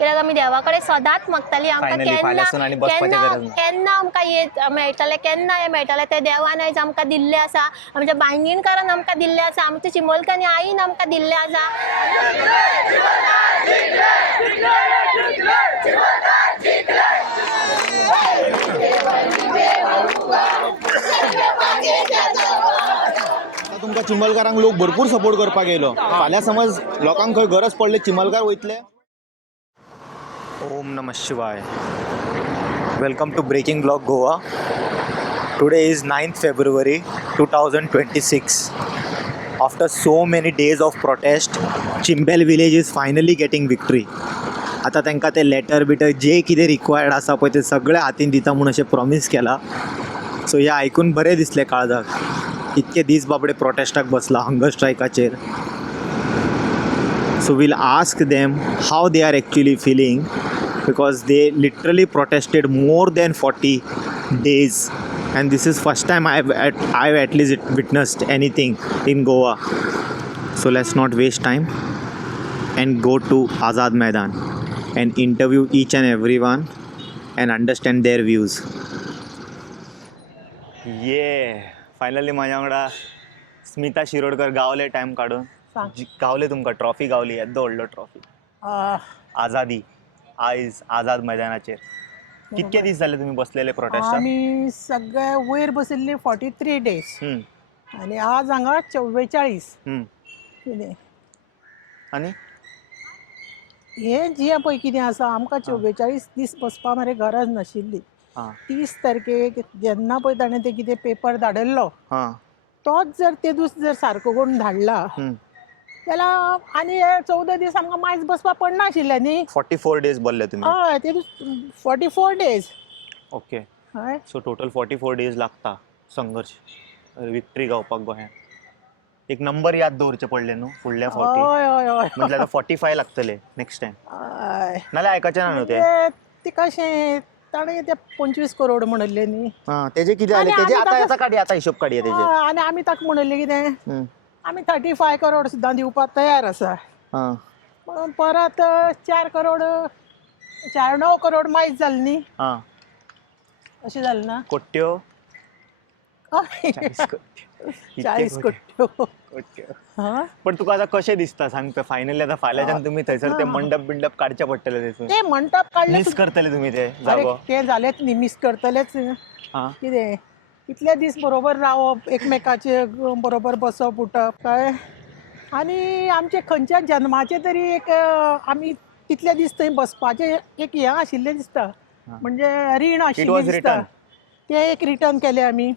कित्याक आमी देवा कडेन सदांच मागताली आमकां केन्ना आमकां हे मेळटले केन्ना हे मेळटले ते देवान आयज आमकां दिल्ले आसा आमच्या बायणीणकारान आमकां दिल्ले आसा आमच्या चिमोलकानी आईन आमकां दिल्ले आसा. तुमकां चिमलकारांक लोक भरपूर सपोर्ट करपाक येयलो. फाल्यां समज लोकांक खंय गरज पडले चिमलकार वयतले. ओम नमः शिवाय. Welcome to breaking blog Goa. Today is 9th February 2026. After so many days of protest, Chimbel village is finally getting victory. आता तांकां ते लेटर बिटर जे कितें रिक्वायर्ड आसा पळय ते सगळे हातीन दिता म्हणून अशें प्रॉमीस केला. सो हे आयकून बरें दिसलें काळजाक. इतके दीस बाबडे प्रोटेस्टाक बसला हंगर स्ट्रायकाचेर. So we'll ask them how they are actually feeling because they literally protested more than 40 days and this is first time I've at least witnessed anything in Goa. So let's not waste time and go to Azad Maidan and interview each and everyone and understand their views. Finally माझ्या वांगडा स्मिता शिरोडकर गावले time काढून. गावले तुमकां trophy गावली येदो व्हडलो trophy आझादी आयज आझाद मैदानाचेर. कितके दीस जाले तुम्ही बसलेले प्रोटेस्टाक? आमी सगळे वयर बसिल्ले 43 days आणि आज हांगा 44. कितें आणि हे जे पळय कितें आसा आमकां 44 दीस बसपा मरे गरज नाशिल्ली. 30 तारखेक जेन्ना पळय ताणें ते कितें पेपर धाडिल्लो तोच जर ते दीस जर सारको करून धाडला जाल्यार आनी 14 दीस आमकां मायज बसपा पडना आशिल्लें न्ही. 44 days बोल्ले तुम्ही? हय ते दीस 44 days. ओके. हय सो टोटल 44 days लागता संघर्ष विक्ट्री गावपाक गोंयांत. एक नंबर याद दवरचे पडले न्हू फुडल्या 40. हय हय हय म्हटल्यार 45 लागतले नेक्स्ट टाइम. हय नाल्यार आयकचे ना न्हू ते. ते कशें ताणें ते 25 करोड म्हणिल्ले न्ही. तेजे कितें जालें तेजे आतां काडया आतां हिशोब काडया तेजे. आनी आमी ताका म्हणिल्लें कितें आमी 35 करोड सुद्दां दिवपाक तयार आसा. म्हणून परत 4 करोड 9 करोड मायज जालें न्ही. अशें जालें ना. कोट्ट्यो 40 कोट्ट्यो. पण तुका आतां कशें दिसता सांग पळय फायनली आतां फाल्यांच्यान तुमी थंयसर ते मंडप बिंडप काडचे पडटले थंयसून. ते मंडप काडले मिस करतले तुमी ते अरे जागो. ते जालेच न्ही मिस करतलेच. कितें इतले दीस बरोबर रावप एकमेकाचे बरोबर बसप उठप काय आनी आमचे खंयच्या जन्माचे तरी एक आमी तितले दीस थंय बसपाचें एक हें आशिल्लें दिसता म्हणजे रीण आशिल्लें दिसता. ते एक रिटर्न केले आमी.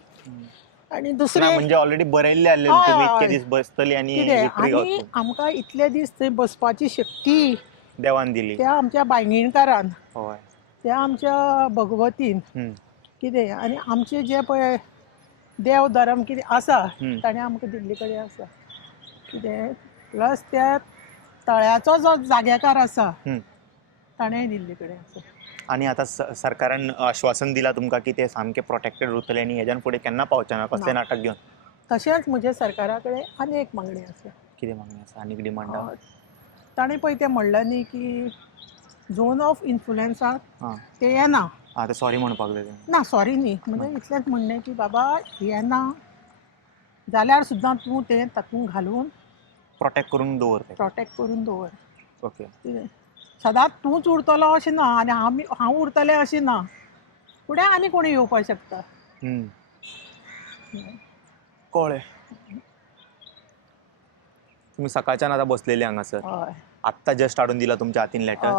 आनी दुसरें म्हणजे ऑलरेडी बरयल्ले आसले तुमी इतके दीस बसतली आनी विक्ट्री आनी आमकां इतले दीस थंय बसपाची शक्ती देवान दिली. त्या आमच्या बायणीणकारान हय त्या आमच्या भगवतीन कितें आनी आमचे जे पळय देव धर्म कितें आसा ताणें आमकां दिल्ले कडेन आसा. कितें प्लस त्या तळ्याचो जो जाग्याकार आसा ताणेंय दिल्ले कडेन आसा. आनी आतां सरकारान आश्वासन दिलां तुमकां की ते सामके प्रोटेक्टेड उरतले आनी हेज्यान फुडें केन्ना पावचे ना कसलें नाटक घेवन. तशेंच म्हजे सरकारा कडेन आनी एक मागणी आसा. कितें मागणी आसा आनीक डिमांड? ताणें पळय तें म्हणलें न्ही की झोन ऑफ इन्फ्लुएन्साक ते येना. ते सॉरी म्हणपाक जाय ना सॉरी न्ही म्हणजे इतलेंच म्हणणें की बाबा येना जाल्यार सुद्दां तूं तें तातूंत घालून प्रोटेक्ट करून दवर. दवर. ओके. सदांच तूंच उरतलो अशें ना आनी हांव उरतलें अशें ना. फुडें आनी कोणी येवपाक शकता. कळ्ळें. तुमी सकाळच्यान आतां बसलेले हांगासर. आत्तां जस्ट हाडून दिला तुमच्या हातीन लेटर.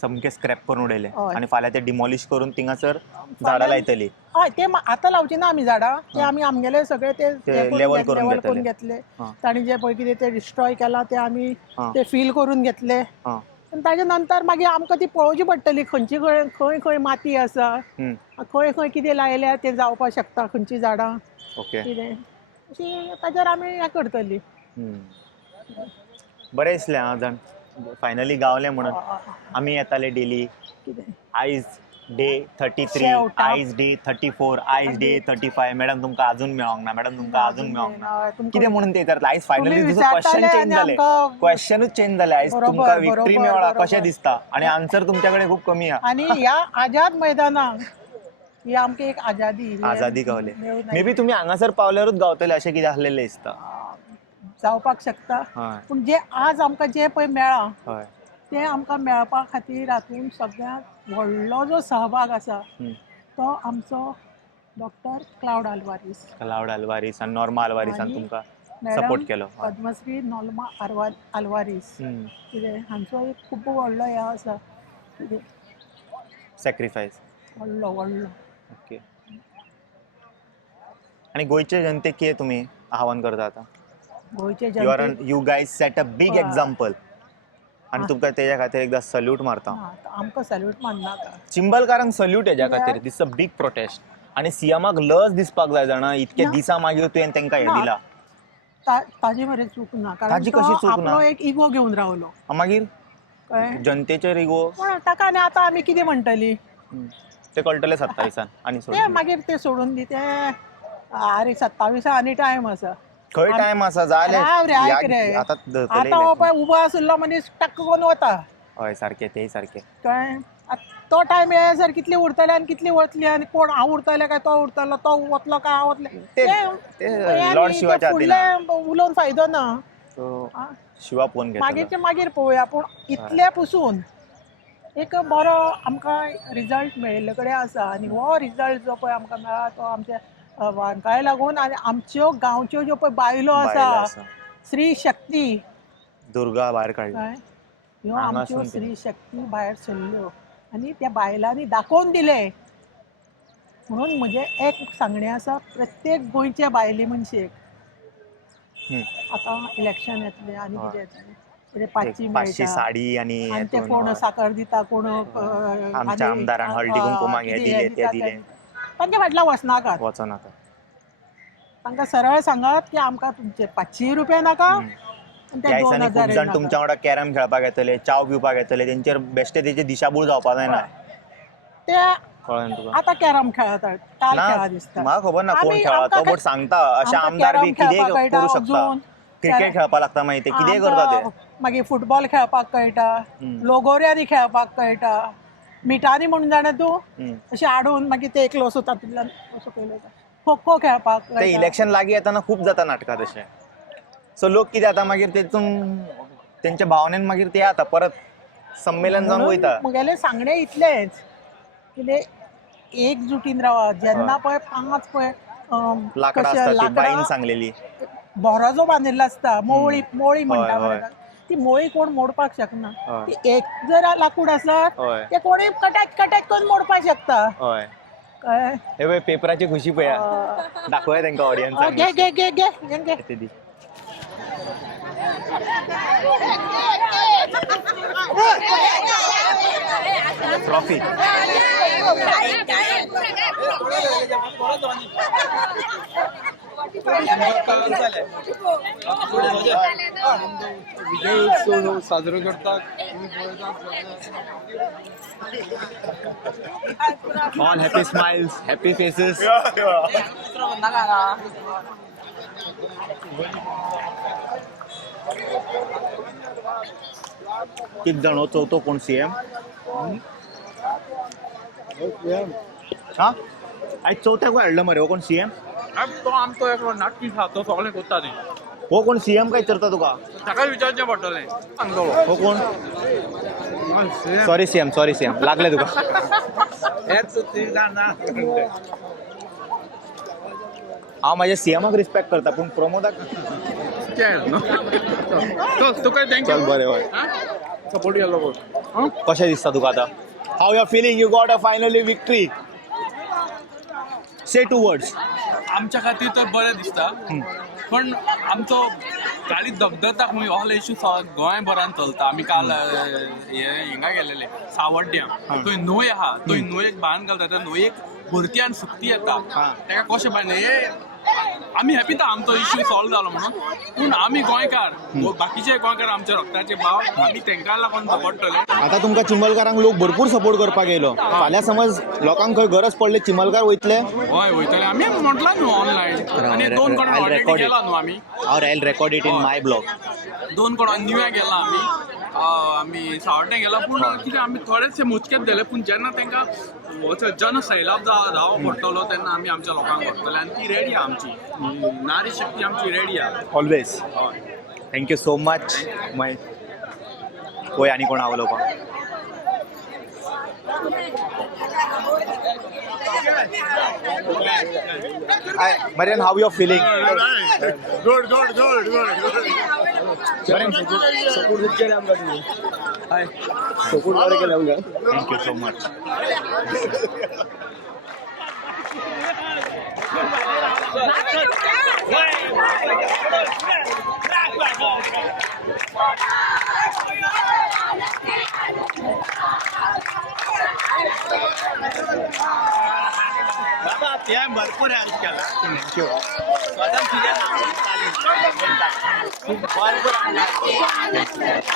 सामके स्क्रॅप करून उडयले आनी फाल्यां ते डिमॉलिश करून थिंगासर झाडां लायतली. हय ते आतां लावची ना आमी झाडां. ते आमी आमगेले सगळे ते लेवल करून घेतले. ताणी जे पळय कितें ते डिस्ट्रॉय केलां ते आमी ते फील करून घेतले. आनी ताजे नंतर मागीर आमकां ती पळोवची पडटली खंयची खंय खंय माती आसा खंय खंय कितें लायल्यार तें जावपाक शकता खंयची झाडां कितें अशी ताजेर आमी हें करतली. बरें दिसलें हांव जाण फायनली गावलें म्हणून. आमी येताले डेली. आयज डे 33, शेवटाक. आयज डे 34, आयज डे 35. मॅडम तुमकां अजून मेळोंक ना, मॅडम तुमकां अजून मेळोंक ना. कितें म्हणून ते विचारता? आयज फायनली तुम्ही तुजो क्वेश्चन विचारताले चेंज आणि जाले, आमकां- क्वेश्चनूच चेंज जाले. आयज बरोबर, तुमकां विक्ट्री बरोबर, मेळ्ळा बरोबर. कशें दिसता, आणि आन्सर तुमच्याकडे खूप कमी आहा. आणि ह्या आझाद मैदानाक ही आमकां एक आझादी आझादी गावले. मेळून मे बी तुमी हांगासर पावल्यारूच गावतले अशें कितें आसलेलें दिसता. जावपाक शकता. हय पूण जे आज आमकां जे पळय मेळ्ळा हय ते आमकां मेळपा खातीर हातूंत सगळ्यांत व्हडलो जो सहभाग आसा हम्म. तो आमचो doctor cloud Alvares. Cloud Alvares आनी नॉर्मा आल्वारीसान आणि तुमकां मॅडम सपोर्ट केलो. हय. पद्मश्री नॉर्मा आल्वारीस. हम्म. कितें हांचो एक खूब व्हडलो हें आसा, कितें सॅक्रिफायस. व्हडलो व्हडलो. ओके. आणि गोंयचे जनतेक कितें तुमी आव्हान करता आतां? गोंयचे you guys set a big हय. एग्जाम्पल, आणि तुमकां तेज्या खातीर एकदां सल्यूट मारता. आमकां सॅल्यूट मारनाका. चिंबलकारांक सल्यूट हेज्या खातीर. This a big prostate. आणि सीएमाक लज दिसपाक जाय जाणा, इतके ना. दिसा मागीर तुवें तांकां हें ना. दिला. ताजी मरे चूक ना, कारण ताजी तो कशी चूक ना? आपलो एक इगो घेवन रावलो मागीर कळ्ळें. जनतेचेर इगो पण ताका आनी आतां आमी कितें म्हणटली ते कळटले 27 आनी ते सोडून. मागीर ते सोडून दी. ते अरे 27 आनी टायम आसा. खंय टायम आसा जाले. राव रे, ऐक रे. आतां धरतले आतां हो election. पळय उबो आशिल्लो मनीस टक्क करून वता हय सारकें, तेय सारकें. कळ्ळें. तो टायम येयसर कितली उरतले आनी कितली वतली, आनी कोण हांव उरतले काय तो उरतलो, तो वतलो काय हांव वतलें, ते हे लॉर्ड न्ही, शिवाच्या ते फुडलें उलोवन फायदो ना. तो आ? शिवा फोन घेतलो. मागीरचे मागीर पळोवया. पूण इतले पसून एक बरो आमकां रिजल्ट मेळिल्ले कडेन आसा. आनी हो रिजल्ट जो पळय आमकां मेळ्ळा तो आमच्या वांकाय लागून, आनी आमच्यो गांवच्यो ज्यो पळय बायलो बायलो आसा, आसा. स्त्री शक्ती दुर्गा भायर काडली. कळ्ळें, ह्यो हांगा आमच्यो सून स्त्री शक्ती भायर सरल्यो आनी त्या बायलांनी दाखोवन दिले. म्हणून म्हजें एक सांगणें आसा प्रत्येक गोंयच्या बायले मनशेक. हम्म. आतां इलेक्शन येतलें आनी हय. कितें येतलें, ते 500 एक 500 मेळटा. साडी आणि आनी ते हेतून, कोण हय. साखर दिता, कोण आमच्या आमदारान हळदी कुंकुमाक हे दिले, ते दिले. तांच्या फाटल्यान वचनाकात. वचो नाका. तांकां सरळ सांगात की आमकां तुमचे 500 रुपया नाका, आनी ते ह्या 2000 दिसांनी खूब जाण तुमच्या वांगडा कॅरम खेळपाक येतले, चाव पिवपाक येतले, तेंचेर बेश्टे तेचे दिशाभूल जावपाक जायना. ते कळ्ळें तुका? आतां कॅरम खेळतात, काल ना, खेळा दिसता. म्हाका खबर ना कोण आमी- खेळा तो, आमकां बट सांगता अशे आमकां आमदार बी कॅरम कितें खेळपाक कळटा, करूं शकता. अजून क्रिकेट खेळपाक लागता मागीर ते कितें करता ते. आमकां मागीर फुटबॉल खेळपाक कळटा, लोगोऱ्यांनी खेळपाक कळटा, मिठांनी म्हणून जाणा तूं अशें हाडून मागीर ते एकलो असो तातूंतल्यान असो पयलो खो खो खेळपाक ते कळटा. इलेक्शन लागीं येताना खूब जाता नाटकां तशें. सो लोक कितें जाता मागीर तेतून तेंच्या भावनेन मागीर ते आता परत संमेलन जावन म्हणून वयता. म्हगेलें सांगणें इतलेंच कितें एकजुटीन रावा. जेन्ना पळय 5 पळय लाकडां कशें आसता ती बाईन लाकडां सांगलेली. बोरो जो बांदिल्लो आसता, मोळी म्हणटा हय, मरे ताका. ती मोळी कोण मोडपाक शकना. हय. ती एक जर लाकूड आसत हय ते कोणूय कटाक कटाक करून मोडपाक शकता. हय. कळ्ळें? हे पळय पेपराची खुशी पळया. दाखोवया तांकां ऑडियन्साक. घे घे घे घे घे घे. ते दी. ट्रॉफी. विजय उत्सव साजरा करतात. All happy smiles, happy faces. किती जाण हो? चवथो कोण सीएम? हा आयज चवथ्याक हाडलो मरे हो कोण सीएम? तो आमचो एक नाटकी आसा तो सगळें करता न्ही. हो कोण सीएम काय विचारता तुका? ताका विचारचें पडटलें. सांगतो हो कोण? सॉरी सीएम लागले तुका. हेच ती जाणा. हांव म्हाज्या सीएमाक रिस्पेक्ट करता पूण प्रमोदाक तुका चल थँक्यू. बरें हय. सपोर्ट केलो पळय. कशें दिसता तुका आतां? How you are feeling? You got a finally victory. Say 2 words. आमच्या खातीर तर बरें दिसता, पण आमचो गाडी धगधगता खंय हो इश्यू गोंयभरान चलता. आमी काल हिंगा गेलेले सावड्ड्या, थंय न्हंय आहा, थंय न्हंयेक बांद घालता, त्या न्हंयेक भरती आनी सुकती येता हा. तेका कशें बांदलें हे आमी हॅपी था आमचो इश्यू सॉल्व जालो म्हणून पूण आमी गोंयकार बाकीचे गोंयकार आमचे रक्ताचे भाव आमी तांकां लागून पडटले. आता तुमकां चिमलकारांक लोक भरपूर सपोर्ट करपाक येयलो. फाल्यां समज लोकांक खंय गरज पडली चिमलकार वयतले. हय वयतले आमी म्हटलां न्हू ऑनलायन आनी 2 कोण ऑलरेडी गेला न्हू आमी. और I record it in my blog. 2 कोण न्यूया गेला आमी सावड्डें गेला पूण कितें आमी थोडेशे मोजकेच दिले पूण जेन्ना तांकां जन सैलाब जावो पडटलो तेन्ना आमी आमच्या लोकांक व्हरतले आनी ती रेडी आहा आमची नारी शक्ती आमची रेडी आहा. ऑलवेज. हय थँक्यू सो मच. होय आनी कोण आवलो पा Marian, how you are feeling? Good. Thank you so much. भरपूर Thank you.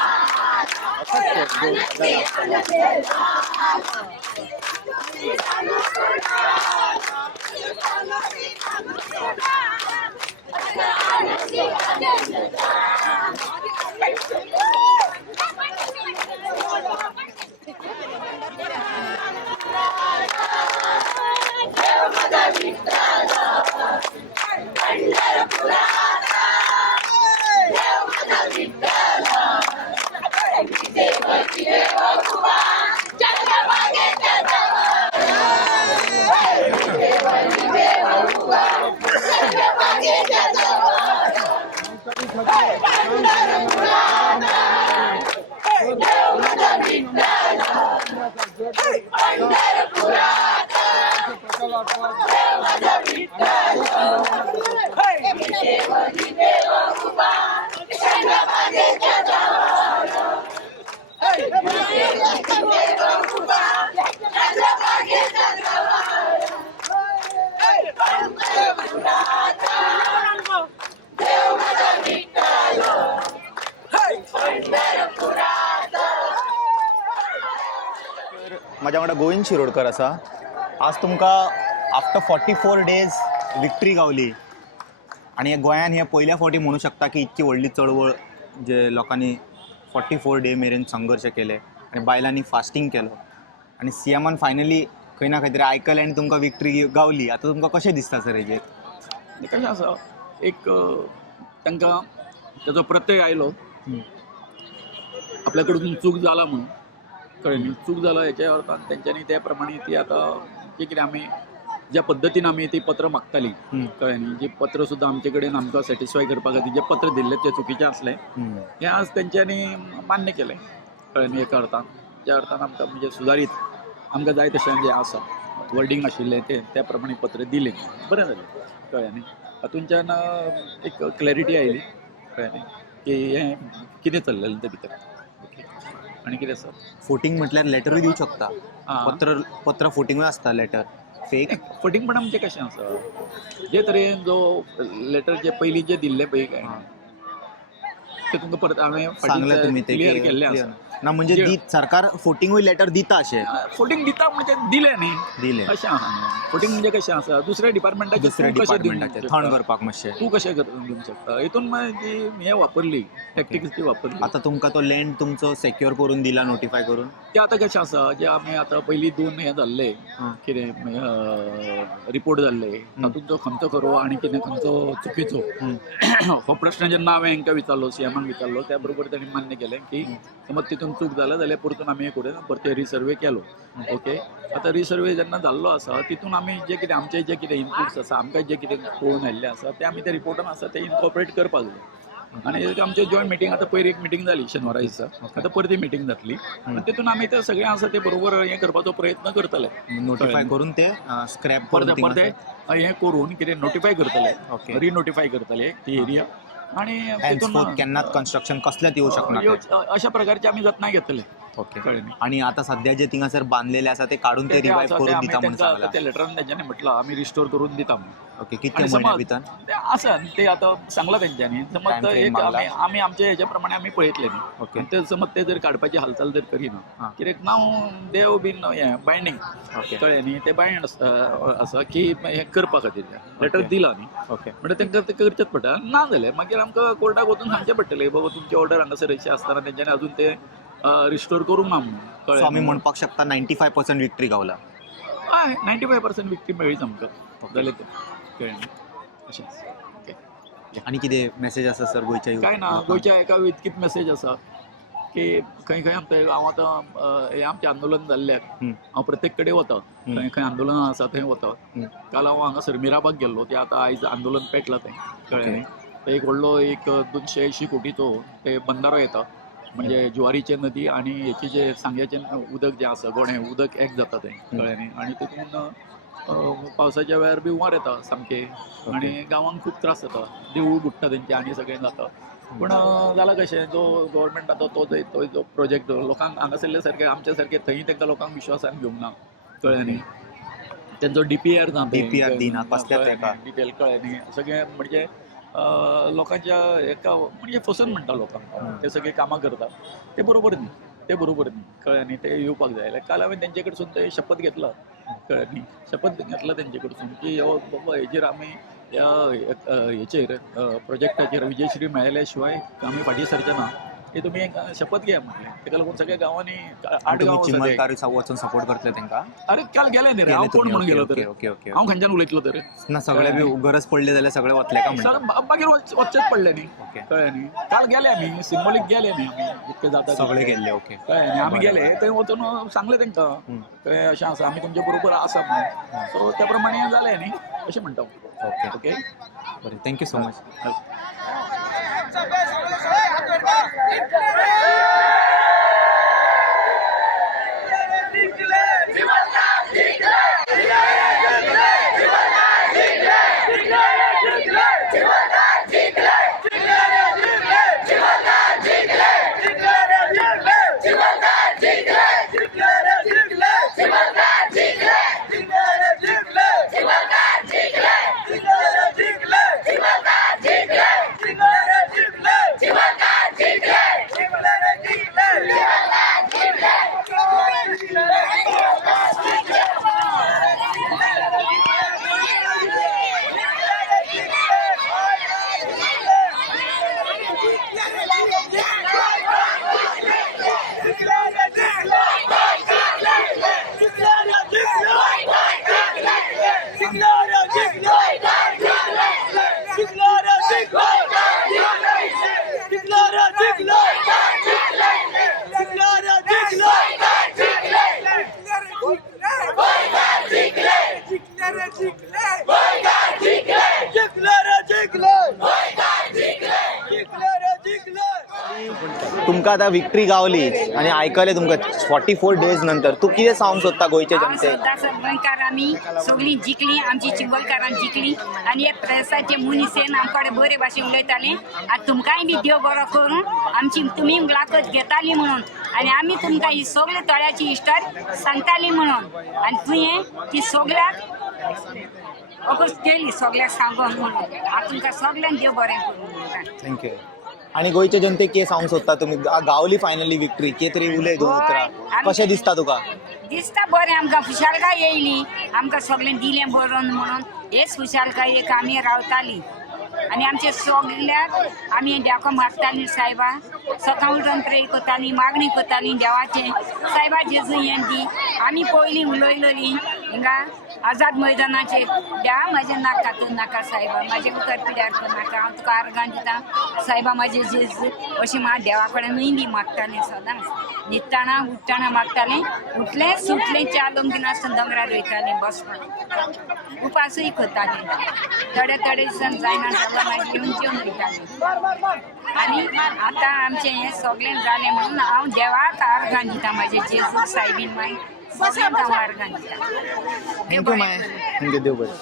माझ्या वांगडा गोविंद शिरोडकर आसा. आज तुमकां आफ्टर 44 days विक्ट्री गावली आणि हे गोंयान हे पहिल्या फावटी म्हणू शकता की इतकी व्हडली चळवळ जे लोकांनी 44 डे मेरेन संघर्श केले आणि बायलांनी फास्टिंग केलो आणि सीएमान फायनली खंय ना खंय तरी आयकलें आणि तुमकां विक्ट्री गावली. आता तुमकां कशें दिसता सर हेजेर? कशें आसा एक तांकां तेजो प्रत्यय आयलो आपल्या कडून चूक जाला म्हणून कळ्ळें न्ही. चूक जाला हेच्या अर्थान तेंच्यांनी त्या प्रमाणे ती आतां जे कितें आमी ज्या पद्दतीन आमी ती पत्र मागताली कळ्ळें न्ही जी पत्र सुद्दां आमचे कडेन आमकां सॅटिस्फाय करपा खातीर जे पत्र दिल्लें तें चुकीचें आसलें हें आज तेंच्यांनी मान्य केलें कळ्ळें न्ही. एका अर्थान ज्या अर्थान आमकां म्हणजे सुदारीत आमकां जाय तशें जें आसा वर्डिंग आशिल्लें तें त्या प्रमाणे पत्र दिलें बरें जालें कळ्ळें न्ही. हातूंतल्यान एक क्लॅरिटी आयली कळ्ळें न्ही की हें कितें चल्लेलें ते भितर आनी कितें आसा. फोटिंग म्हटल्यार लेटरूय दिवं शकता. पत्र फोटिंगूय आसता लेटर फेक. फटींगपण म्हणजे कशें आसा जे तरेन जो लेटर जे पयलीं जे दिल्लें पळय काय ते तुमकां परत हांवें सांगलें तुमी ते क्लियर केल्लें आसा. ना म्हणजे सरकार फोटिंगूय लेटर दिता अशें. फोटिंग दिता म्हणजे दिलें न्ही दिलें अशें आसा. फोटिंग म्हणजे कशें आसा दुसऱ्या डिपार्टमेंटाचें थंड करपाक मातशें तूं कशें दिवंक शकता. हितून जी हें वापरली टॅक्टिक्स ती वापरली. आतां तुमकां तो लँड तुमचो सेक्युअर करून दिला नोटिफाय करून. तें आतां कशें आसा जे आमी आतां पयलीं 2 हें जाल्ले कितें रिपोर्ट जाल्ले तातूंत जो खंयचो खरो आनी कितें खंयचो चुकीचो हो प्रश्न जेन्ना हांवें हांकां विचारलो सीएमाक विचारलो त्या बरोबर तांणी मान्य केलें की समज तितून चूक जाल्या जाल्यार परतून आमी हें करून परते रिसर्वे केलो. ओके आतां रिसर्वे जेन्ना जाल्लो आसा तितून आमी जे कितें आमचे जे कितें इनपुट्स आसा आमकां जे कितें पळोवन आयिल्लें आसा तें आमी त्या रिपोर्टान आसा तें इनकॉर्पोरेट करपाक जाय. आनी आमचे जॉयंट मिटींग आतां पयर एक मिटींग जाली शेनवारा दिसा आतां परती मिटींग जातली आनी तितून आमी तें सगळें आसा तें बरोबर हें करपाचो प्रयत्न करतले. नोटिफाय करून ते स्क्रॅप परते हें करून कितें नोटिफाय करतले रिनोटिफाय करतले ती एरिया आणि तितून केन्नाच कन्स्ट्रक्शन कसल्याच येऊ शकना अशा प्रकारचे आमी जतनाय घेतले. ओके कळ्ळें न्ही. आणि आता सध्या जे थिंगासर बांधलेले आसा ते काढून ते रिवाइव आसा करून आमी दिता म्हणून तेंकां सांगला. त्या लेटरान तेंच्यांनी म्हटलं आमी रिस्टोर करून दिता म्हणून. ओके कितके आणि म्हयन्या समज भितर ते आसा ते आता सांगला तेंच्यांनी समज Time frame एक मागला. आमी आमच्या हेच्या प्रमाणे आमी पळयतले न्ही. ओके. आणि ते समज ते जर काडपाची हालचाल जर करिना हां. कित्याक नाव देव बीन हें बायंडींग ओके. कळ्ळें न्ही ते बायंड आसा की हें करपा खातीर लेटर ओके. दिला न्ही ओके म्हणजे तेंकां ते करचेच पडटा ना जाल्यार मागीर आमकां कोर्टाक वचून सांगचें पडटलें बाबा तुमची ऑर्डर हांगासर अशी आसतना तेंच्यांनी अजून ते रिस्टोर करूंक ना म्हणून सो कळ्ळें आमी न्ही. म्हणपाक शकता 95% विक्ट्री गावला. हय 95% विक्टी मेळ्ळीच आमकां जालें तें कळ्ळें न्ही अशें ओके. आणि कितें मेसेज आसा सर गोंयच्या काय ना गोंयच्या एका इतकीच मेसेज आसा की खंय खंय आमचे हांव आतां हें आमचें आंदोलन जाल्ल्याक हांव प्रत्येक कडेन वता खंय खंय आंदोलनां आसा थंय वता. काल हांव हांगासर मिराबाग गेल्लो ते आतां आयज आंदोलन पेटलां थंय कळ्ळें न्ही. थंय एक व्हडलो एक 280 कोटीचो ते बंदारो येता म्हणजे ज्वारीचे नदी आनी हेचे जे सांग्याचें उदक जें आसा गोणें उदक एक जाता थंय कळ्ळें न्ही. आनी तितून पावसाच्या वेळार बी हुंवार येता सामकें आनी गांवांक खूब त्रास जाता देवूळ बुडटा तेंचें आनी सगळें जाता. पूण जालां कशें जो गव्हर्मेंट आतां तो जो प्रोजेक्ट लोकांक हांगासरले सारके आमच्या सारके थंय तेंकां लोकांक विश्वासान घेवंक ना कळ्ळें न्ही. तेंचो DPR ना DPR दिना कसल्याच हेका. डिटेल कळ्ळें न्ही सगळें म्हणजे लोकांच्या हेका म्हणजे फसून म्हणटा लोकांक ते सगळे कामां करता ते बरोबर न्ही कळ्ळें न्ही. ते येवपाक जाय काल हांवें तेंचे कडसून ते शपथ घेतला कळ्ळें न्ही. शपथ घेतला तेंचे कडसून की हो बाबा हेजेर आमी ह्या हेचेर प्रोजेक्टाचेर विजयश्री मेळयल्या शिवाय आमी फाटीं सरचे ना हे तुमी एक शपथ घ्या म्हटलें. तेका लागून सगळ्या गांवांनी 8 गांव चिमलकारी वचून सपोर्ट करतले तेंकां. अरे काल गेले न्ही रे हांव कोण म्हणून गेलो तर ओके ओके हांव खंयच्यान उलयतलो तर ना सगळे बी गरज पडली जाल्यार सगळे वतले का म्हणटा. मागीर वचचेच पडले न्ही ओके. कळ्ळें न्ही. काल गेले आमी सिंबॉलीक गेले न्ही आमी जितके जाता सगळे गेल्ले ओके. कळ्ळें न्ही. आमी गेले थंय वचून सांगलें तेंकां कळ्ळें अशें आसा आमी तुमचे बरोबर आसा म्हणून सो त्या प्रमाणे जालें न्ही अशें म्हणटा ओके ओके. बरें थँक्यू सो मच. तुमकां आतां विक्ट्री गावली आनी आयकलें तुमकां 44 डेज नंतर तूं कितें सांगूंक सोदता गोंयचे जनतेक. गोंयकार आमी सगळीं जिखलीं आमची चिंबलकारां जिखलीं आनी हे प्रेसाचे मनीस येवन आमचे कडेन बरे भाशेन उलयताले आनी तुमकांय बी देव बरो करूं आमची तुमी मुलाखत घेताली म्हणून आनी आमी तुमकां ही सगळे तळ्याची हिस्टरी सांगताली म्हणून आनी तुवें ती सगळ्याक अगोच केली सगळ्याक सांगून म्हणून हांव तुमकां सगळ्यांक देव बरें करूं. थँक्यू. आनी गोंयचे जनतेक कितें सांगूंक सोदता तुमी गावली फायनली विक्ट्री कितें तरी उलय 2 उतरां कशें दिसता तुका. दिसता बरें आमकां खुशालकाय येयली आमकां सगळें दिलें बरोवन म्हणून हेच खुशालकायेक आमी रावतालीं आनी आमचे सगळ्याक आमी देवाक मागतालीं सायबा सकाळ उठून प्रे करतालीं मागणी करतालीं देवाचें सायबा जेजू हें दी. आमी पयलीं उलयलोलीं हिंगा आझाद मैदानाचेर देवा म्हाजें नाक कातून नाका सायबा म्हाजे उतर पिड्यार करूं नाका हांव तुका आर्गां दितां सायबा म्हाजे जेजू अशें म्हाका देवा कडेन न्ही मागतालें सदांच न्हिदताना उठताना मागतालें उठलें सुटलें च्या लंगीन आसतना दोंगरार वयतालें बसपाक उपासूय करतालें थोडे थोडे दिसान जायना जाल्यार मागीर येवन जेवन वयतालें आनी आतां आमचें हें सगळें जालें म्हणून हांव देवाक आर्गां दितां म्हाजे जेजू सायबीन मागीर सगळ्यांक हांव आर्गां दितां. थँक्यू माय. थँक्यू देव बरें.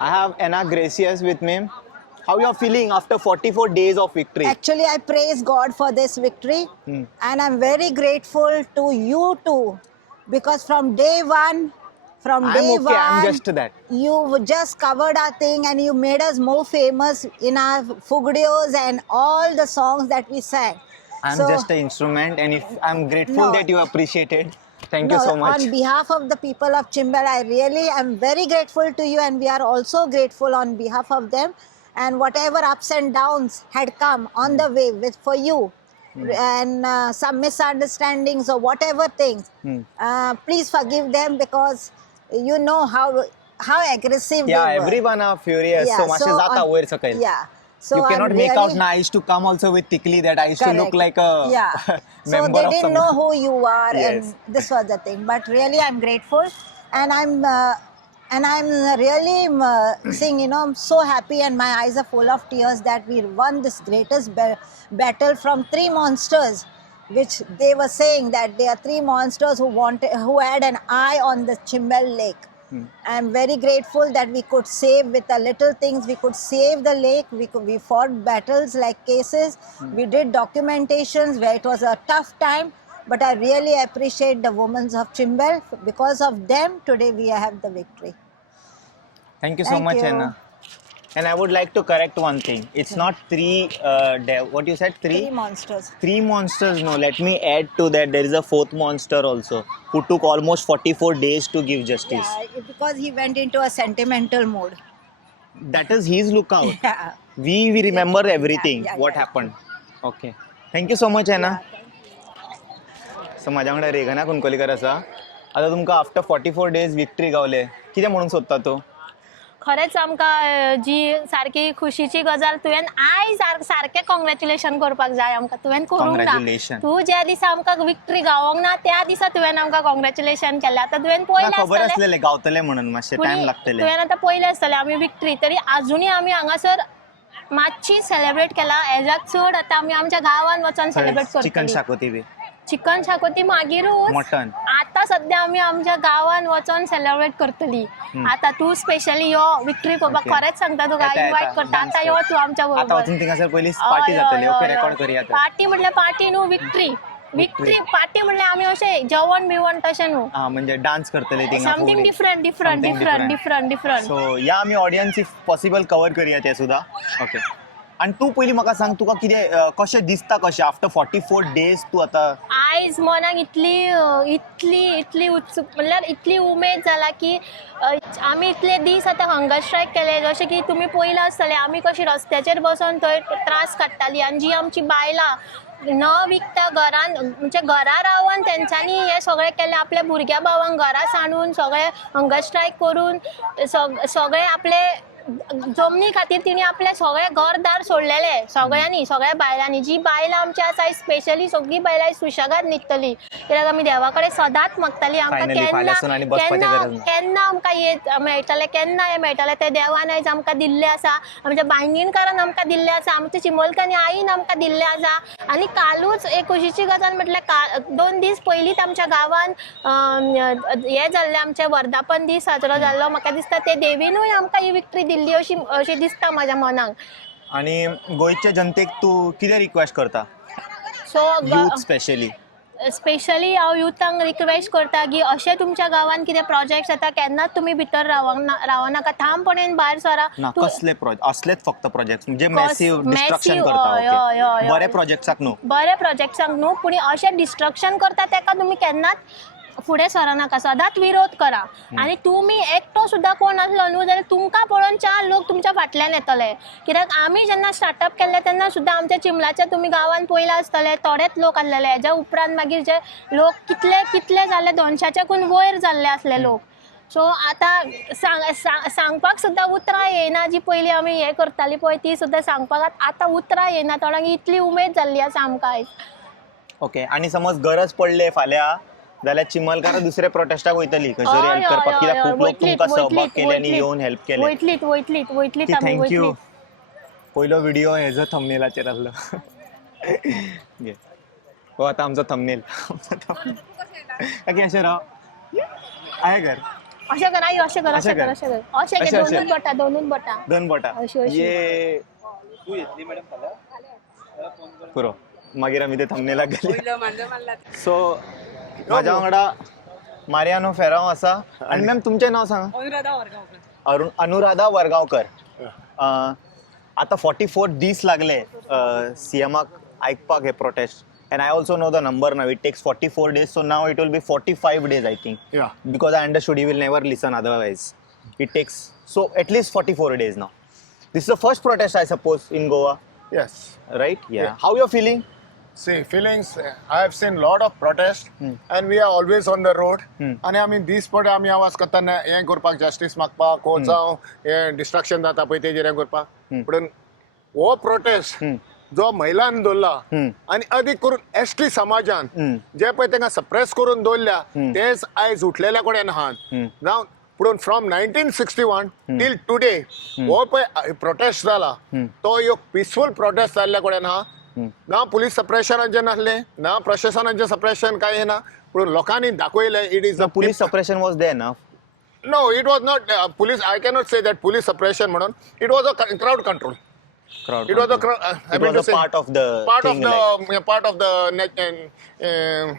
I have Anna Gracious with me. How you are feeling after 44 days of victory? Actually, I praise God for this victory, and I'm very grateful to you too, because from day one, I'm just that. you just covered our thing and you made us more famous in our fugdios and all the songs that we sang. I'm So- just an instrument, and if I'm grateful No. that you appreciate it. Thank you No, so much. On behalf of the people of Chimbal, I really am very grateful to you, and we are also grateful on behalf of them. And whatever ups and downs had come on the way for you, and some misunderstandings or whatever things, please forgive them, because you know how aggressive Yeah, they were. everyone are furious. Yeah, so मातशें so जाता on- वयर सकयल. Yeah. So you cannot I'm make out really- now. I used to come also with Tikli that I used to look Correct. like a Yeah. So member they of didn't some. know who you are, Yes. and this was the thing. But really, I'm grateful, and I'm really saying, I'm so happy, and my eyes are full of tears that we won this greatest battle from three monsters, which they were saying that there are three monsters who had an eye on the Chimbal Lake. I'm very grateful that we could save with the little things. We could save the lake. We fought battles like cases. We did documentations where it was a tough time. But I really appreciate the women of Chimbal. Because of them, today we have the victory. Thank you so Thank much, you. Anna. And I would like to correct one thing. It's not three. What you said? Three monsters. Three monsters. No, let me add to that. There is a fourth monster also who took almost 44 days to give justice. Yeah, because he went into a sentimental mode. That is his lookout. Yeah. We remember everything. yeah, what yeah. happened. Okay. Thank you so much, Anna. Yeah, so माझ्या वांगडा रेगना कुंकोलीकर आसा. आता तुमकां after 44 days victory गावले. कितें म्हणून सोदता तूं? खरेंच आमकां जी सारकी खुशीची गजाल तुवें आयज सारकें कॉंग्रॅच्युलेशन करपाक जाय आमकां. तुवें करूंक ना. Congratulations. तूं ज्या दिसा आमकां विक्ट्री गावोंक ना त्या दिसा तुवें आमकां कॉंग्रॅच्युलेशन केलें. आतां तुवें म्हाका पयलें खबर आसतलें आसलेलें गावतलें म्हणून मातशें टायम लागतलें. तुवें आतां पयलें आसतलें आमी विक्ट्री, तरी आजुनूय आमी हांगासर मातशी सेलिब्रेट केला. हेज्या चड आतां आमी आमच्या गांवांत वचोन सेलिब्रेट चिकन करतलीं. शाकोती बी. चिकन शाकोती मागीरूच. मटन. आता सध्या आमी आमच्या गांवांत वचोन सेलिब्रेट करतली. आता तू स्पेशली यो विक्ट्री करपाक. Okay. खरेंच सांगता तुका येता, इन्वायट येता. करता. Dance आता यो तू आमच्या आता बरोबर. वचून थिंगासर पयलीं पार्टी जातली. ओके, रेकॉर्ड करूया तर. पार्टी म्हटल्यार पार्टी न्हू, विक्ट्री. विक्ट्री पार्टी म्हटल्यार आमी अशें जेवण बिवण तशें न्हू. हा म्हणजे डान्स करतले थिंगा. Something different. सो या आमी ऑडियन्स इफ पॉसिबल कवर करूया ते सुद्दां. ओके. आणि तू पयलीं म्हाका सांग तुका कितें कशें दिसता कशें आफ्टर 44 डेज तूं आतां. आयज मनाक इतली उत्सुक म्हणल्यार इतली उमेद जाला की आमी इतले दीस आतां हंगर स्ट्रायक केले. जशें की तुमी पयलें आसतलें आमी कशी रस्त्याचेर बसून थंय त्रास काडटालीं, आनी जी आमची बायलां न विकता घरान म्हणजे घरा रावन तेंच्यांनी हे सगळें केलें. आपल्या भुरग्या भावांक घरा सांडून सगळे हंगर स्ट्रायक करून सगळे आपले जमनी खातीर तिणी आपले सगळे घरदार सोडलेले. सगळ्यांनी, सगळ्या बायलांनी. जी बायलां आमची आसा स्पेशली सगळी बायलां सुशेगाद न्हिदतली. कित्याक आमी देवा कडेन सदांच मागताली आमकां Finally, फाल्यांसून आनी बसपाचें गरज ना. केन्ना आमकां हे मेळटलें, केन्ना हें मेळटलें तें देवान आयज आमकां दिल्लें आसा. आमच्या बायणीणकारान आमकां दिल्लें आसा. आमच्या चिमोलकांनी आईन आमकां दिल्लें आसा. आनी कालूच एक खुशीची गजाल म्हटल्यार 2 दीस पयलींच आमच्या गांवांत हें जाल्लें, आमचें वर्धापन दीस साजरो जाल्लो. म्हाका दिसता ते देवीनूय आमकां ही विक्ट्री दिल्ली अशी दिसता म्हाज्या मनाक. आणि गोंयच्या जनतेक तूं कितें रिक्वेस्ट करता? सो यूथ स्पेशली हांव युथांक रिक्वेस्ट करता की अशें तुमच्या गांवांत कितें प्रोजेक्ट्स येता केन्नाच तुमी भितर रावनाका. ठामपणेन भायर सरा. ना कसले प्रोजेक्ट असलेच फक्त प्रोजेक्ट म्हणजे मॅसिव डिस्ट्रक्शन करता. बरे प्रोजेक्ट्साक न्हू. बरे प्रोजेक्ट्सांक न्हू, पूण अशें डिस्ट्रक्शन करता तेका तुमी केन्नाच फुडें सरनाका. सदांच विरोध करा. आनी तुमी एकटो सुद्दां कोण आसलो न्हू जाल्यार तुमकां पळोवन 4 लोक तुमच्या फाटल्यान येतले. कित्याक आमी जेन्ना स्टार्टअप केल्लें तेन्ना सुद्दां आमच्या चिंबलाच्या तुमी गांवांत पयला आसतलें थोडेच लोक आसलेले. हेज्या उपरांत मागीर जे लोक कितले जाले 200च्याकून वयर जाल्ले आसले लोक. सो आतां सांगपाक सुद्दां उतरां येयना. जी पयलीं आमी हें करतालीं पळय ती सुद्दां सांगपाक आतां उतरां येयना. थोड्यांक इतली उमेद जाल्ली आसा आमकां आयज. ओके. आणि समज गरज पडले फाल्यां जाल्यार चिमलकारा दुसरे प्रोटेस्टाक वयतली खंयसरी हेल्प करपाक. कित्याक खूब लोक तुमकां सहभाग केले आनी येवन हेल्प केले. वयतलीत आमी थँक्यू. पयलो व्हिडिओ हेजो थंबनेलाचेर आसलो. घे. हो आतां आमचो थंबनेल. अशें राव आहे कर. अशें कर. दोनूच बटां. दोन बोटां. अशी. ये पुरो मागीर आमी ते थंबनेलाक गेले. सो माझ्या वांगडा मारियानो फेरांव आसा आनी मॅम तुमचें नांव सांगा. अनुराधा वरगांवकर. आता 44 दीस लागले सीएमाक आयकपाक हे prostate. And I also know the number now. It takes 44 days. So now it will be 45 days, I think. Yeah. Because I understood he will never listen otherwise. It takes, so at least 44 days now. This is the first protest, I suppose, in Goa, Yes. right? Yeah. How you're feeling? See, feelings, I have seen lot of protests and we are always on the road. And I mean, these पडे आमी आवाज करताना हें करपाक, justice मागपाक, को जावं हें डिस्ट्रक्शन जाता पळय तेजेर हें करपाक. पूण हो प्रोटेस्ट जो महिलांनी दवरला आनी अदीक करून एसटी समाजान जे पळय तांकां सप्रेस करून दवरल्या तेच आयज उठलेल्या कडेन आहात. जावं पुढून फ्रॉम 1961 टील टुडे हो पळय प्रोटेस्ट जाला तो एक पिसफूल प्रोटेस्ट जाल्ल्या कडेन आहा. ना पुलीस सप्रेशनाचें नासलें, ना प्रशासनाचें सप्रेशन कांय ना, पूण लोकांनी दाखयलें it is The police suppression was there now. No, it was not police. I cannot say that police suppression, madam. It was a crowd control. Crowd. It was a crowd. It was a part of the thing. Part of the net.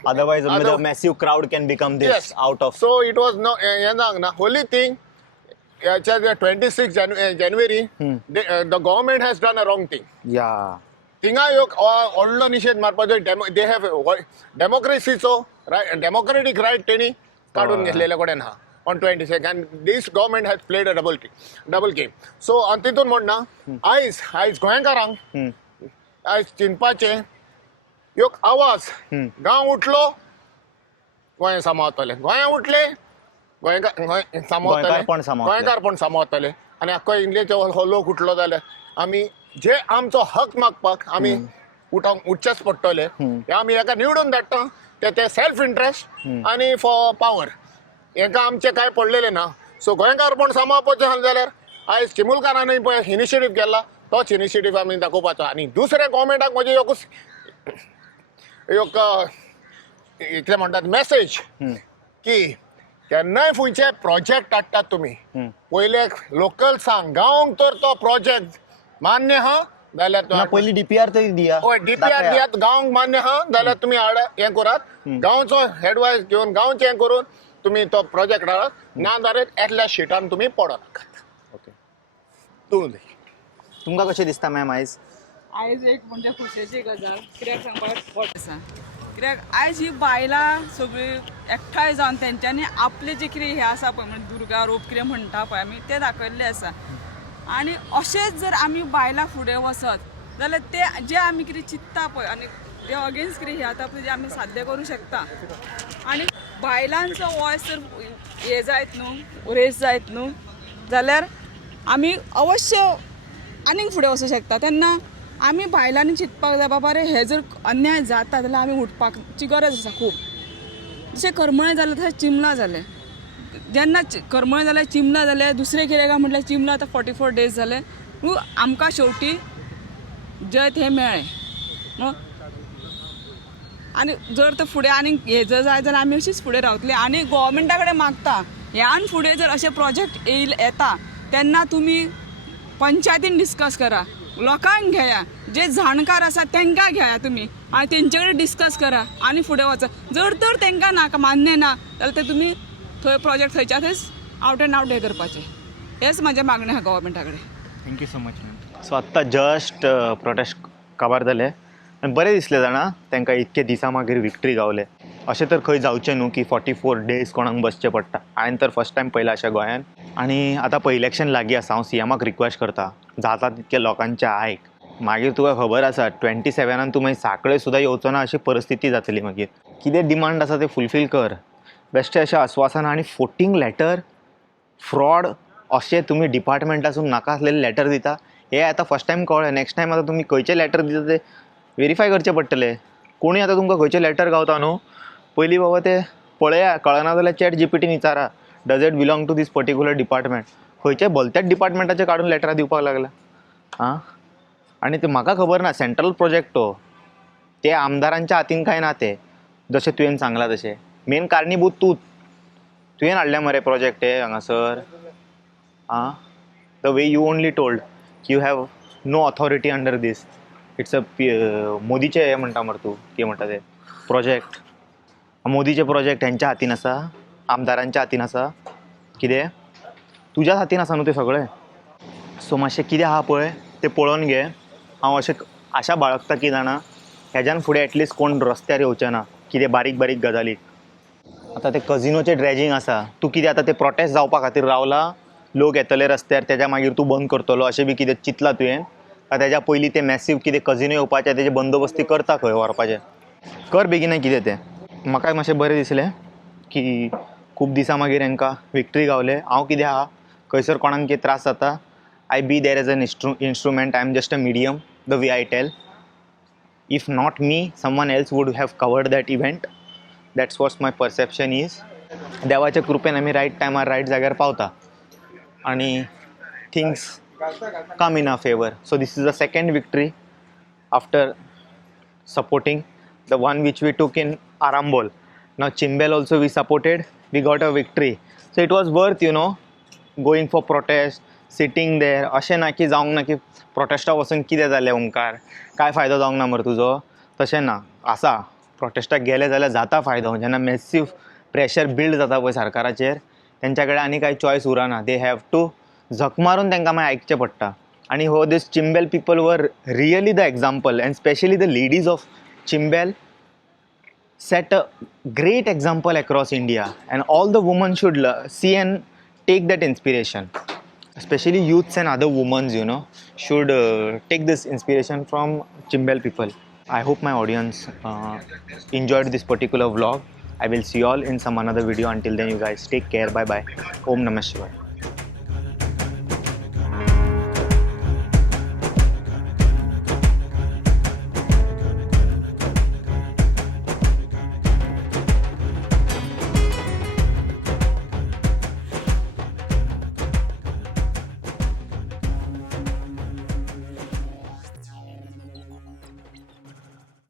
Otherwise, the massive crowd can become this Yes. out of. So it was no. Only thing. 26 January, the government has done a wrong thing. Yeah. थिंगा एक व्हडलो निशेध मारपाचो they have डेमोक्रेसीचो democratic right तेणी काडून घेतलेल्या कडेन आहा on 26 and this government has played a double game. So आनी तितून म्हणना आयज गोंयकारांक आयज चिंतपाचें एक आवाज गांव उठलो गोंय सामावतले, गोंया उठले गोंय सामावतले, गोंयकारपण सामावतले आनी आख्खो इंडियेचो हो लोक उठलो जाल्यार आमी जे आमचो हक मागपाक आमी उठचेच पडटले. आमी हेका निवडून धाडटा ते सेल्फ इंट्रस्ट आनी फॉर पावर हेका आमचे कांय पडलेले ना. सो गोंयकारपण सांबाळपाचें आसा जाल्यार आयज चिमुलकारांनी पळय इनिशिएटीव केला तोच इनिशिएटीव आमी दाखोवपाचो. आनी दुसऱ्या गोवोरमेंटाक म्हजे एक कितें म्हणटात मेसेज की केन्नाय फुंयचे प्रोजेक्ट हाडटात तुमी पयले लोकल सांग गांवांक तर तो प्रोजेक्ट मान्य आहा जाल्यार पयली डीपीआर तरी दिया. डीपीआर दियात गांवांक मान्य आहा जाल्यार तुमी हें करात गांवचो एडवायस घेवन गांवचें हें करून तुमी तो प्रोजेक्ट हाडात. ना जाल्यार येतल्या शिटान तुमी पडो नाकात. ओके. तुमकां कशें दिसता मॅम आयज? आयज एक म्हणजे खुशेची गजाल कित्याक सांगपाक स्पॉट आसा. कित्याक आयज ही बायलां सगळीं एकठांय जावन तेंच्यांनी आपले जे कितें हें आसा पळय म्हणजे दुर्गा रूप कितें म्हणटा पळय आमी तें दाखयल्लें आसा. आनी अशेंच जर आमी बायलां फुडें वसत जाल्यार ते जे आमी कितें चिंतता पळय आनी ते अगेन्स्ट कितें हें जाता पळय जे आमी साध्य करूं शकता. आनी बायलांचो वॉयस जर हें जायत न्हू रेस जायत न्हू जाल्यार आमी अवश्य आनीक फुडें वचूं शकता. तेन्ना आमी बायलांनी चिंतपाक जाय बाबा रे हे जर अन्याय जाता जाल्यार आमी उठपाची गरज आसा खूब. जशें करमळे जालें तशें चिमला जालें. जेन्ना करमळे जालें चिमला जालें दुसरें कितें काय म्हटल्यार चिमला आतां 44 डेज जाले. आमकां शेवटी जैत हें मेळ्ळें. आनी जर तर फुडें आनीक हें जर जाय जाल्यार आमी अशीच फुडें रावतली. आनी गोवोरमेंटा कडेन मागता ह्यान फुडें जर अशे प्रोजेक्ट येता तेन्ना तुमी पंचायतीन डिस्कस करा, लोकांक घेया, जे जाणकार आसा तांकां घेया तुमी आनी तेंचे कडेन डिस्कस करा आनी फुडें वचा. जर तर तांकां नाका मान्य ना जाल्यार ते तुमी थंय प्रोजेक्ट थंयच्या थंयच आवट एंड आवट हें करपाचें. हेंच म्हाजें मागणें आसा गोवोरमेंटा कडेन. Thank you so much ma'am. So आत्तां जस्ट प्रोटेस्ट काबार जाले आनी बरें दिसलें जाणा तांकां इतके दिसां मागीर विक्ट्री गावले. अशें तर खंय जावचें न्हू की 44 डेज कोणाक बसचें पडटा. हांवें तर फर्स्ट टायम पयलां अशें गोंयान. आनी आतां पळय इलेक्शन लागीं आसा. हांव सीएमाक रिक्वेस्ट करता जाता तितके लोकांचें आयक. मागीर तुका खबर आसा 27 तूं मागीर साखळे सुद्दां येवचो ना अशी परिस्थिती जातली. मागीर कितें डिमांड आसा ते फुलफील कर. बेश्टे अशें आश्वासनां आनी 14 लेटर फ्रॉड अशें तुमी डिपार्टमेंटासून नाका आसलेले लेटर दिता. हे आतां फर्स्ट टायम कळ्ळें. नेक्स्ट टायम आतां तुमी खंयचे लेटर दिता ते व्हेरीफाय करचें पडटलें. कोणूय आतां तुमकां खंयचें लेटर गावता न्हू पयलीं बाबा ते पळया. कळना जाल्यार चॅट जीपीटीन विचारा does it belong to this particular department. खंयचे भलत्याच डिपार्टमेंटाचे काडून लेटरां दिवपाक लागला. आं आनी ते म्हाका खबर ना सेंट्रल प्रोजेक्ट तो ते आमदारांच्या हातीन कांय ना. ते जशें तुवें सांगलां तशें मेन कारणीभूत तुवें हाडलें मरे प्रोजेक्ट हे हांगासर. And the way you only told you have no authority under this. It's a मोदीचे हे म्हणटा मरे तूं कितें म्हणटा ते प्रोजेक्ट. मोदीचे प्रोजेक्ट हेंच्या हातीन आसा, आमदारांच्या हातीन आसा. कितें तुज्याच हातीन आसा न्हू तें सगळें. सो मातशें कितें आहा पळय तें पळोवन घे. हांव अशें आशा बाळगता की जाणा हेज्यान फुडें एटलिस्ट कोण रस्त्यार येवचे ना कितें बारीक बारीक गजालीक. आतां ते कजिनोचें ड्रेजिंग आसा, तूं कितें आतां ते प्रोटेस्ट जावपा खातीर रावला, लोक येतले रस्त्यार तेज्या मागीर तूं बंद करतलो अशें बी कितें चिंतलां तुवें? काय तेज्या पयलीं ते मॅसीव कितें कजिनो येवपाचें तेजे बंदोबस्ती करता खंय व्हरपाचें? कर बेगीन कितें तें. म्हाकाय मातशें बरें दिसलें की खूब दिसां मागीर हांकां विक्ट्री गावले. हांव कितें आहा खंयसर कोणाक कितें त्रास जाता I be there as an instrument. I am just a medium the way I tell. If not me someone else would have covered that event. That's what's my perception is. देवाच्या कृपेन आमी रायट टायमार right जाग्यार पावता आणि things come in our favor. So this is the second victory after supporting the one which we took in Arambol. Now Chimbel also we supported, we got a victory. So it was worth, you know, going for protest, sitting there. अशें ना की जावंक ना की Protista वचून कितें जालें ओंकार, काय फायदो जावंक ना मरे तुजो. तशें ना, आसा प्रोटेस्टाक गेले जाल्यार जाता फायदो. जेन्ना मॅसीव प्रेशर बिल्ड जाता पळय सरकाराचेर तेंच्या कडेन आनी कांय चॉयस उरना. दे हॅव टू झक मारून तांकां मागीर आयकचें पडटा. आनी हो these Chimbel people were really the example and specially the ladies of Chimbel set a great example across India, and all the women should see and take that inspiration. Especially youths and other women, you know, should take this inspiration from Chimbel people. I hope my audience enjoyed this particular vlog. I will see you all in some another video. Until then, you guys take care. Bye bye. Om Namah Shivaya.